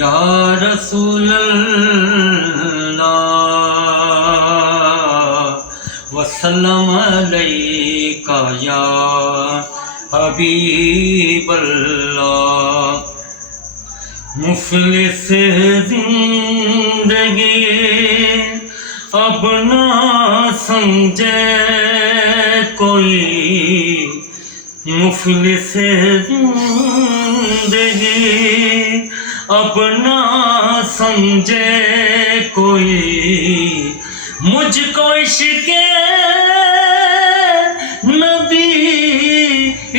یا رسول اللہ وسلم علیکہ یا حبیب اللہ۔ مفلس زندگی اب نہ سمجھے کوئی، مفلس زندگی اب نہ سمجھے کوئی، مجھ کو عشق نبی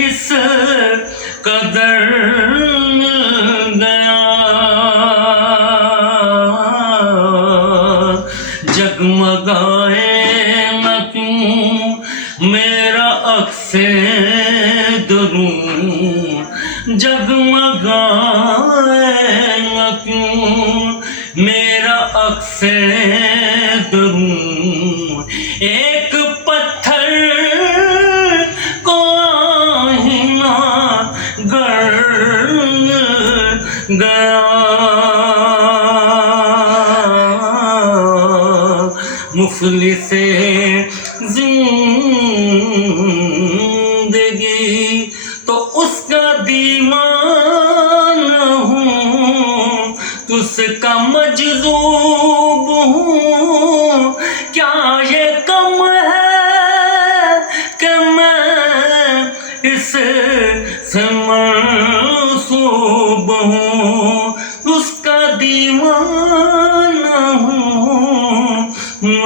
اس قدر جگمگائے نہ کیوں میرا عکس درون، جگمگائے نہ کیوں میرا عکس درون، ایک پتھر کو آئینہ گر گیا، مفلس زندگی تو اس کا دیوانہ ہوں، تو اس کا مجذوب ہوں، کیا یہ کم ہے کہ میں اس سے منسوب ہوں، اس کا دیوانہ ہوں،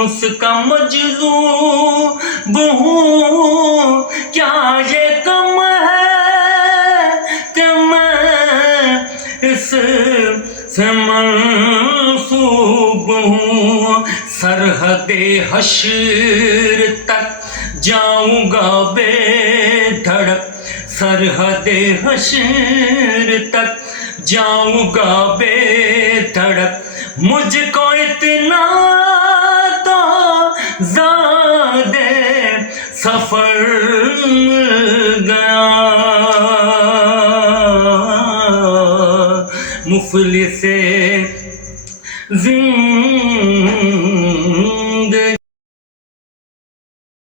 اس کا مجذوب ہوں، کیا یہ کم ہے کہ میں اس سے منسوب ہوں، سرحد حشر تک جاؤں گا بے دھڑک، سرحد حشر تک جاؤں گا بے دھڑک، مجھ کو اتنا تو زیادہ سفر گیا، مفلس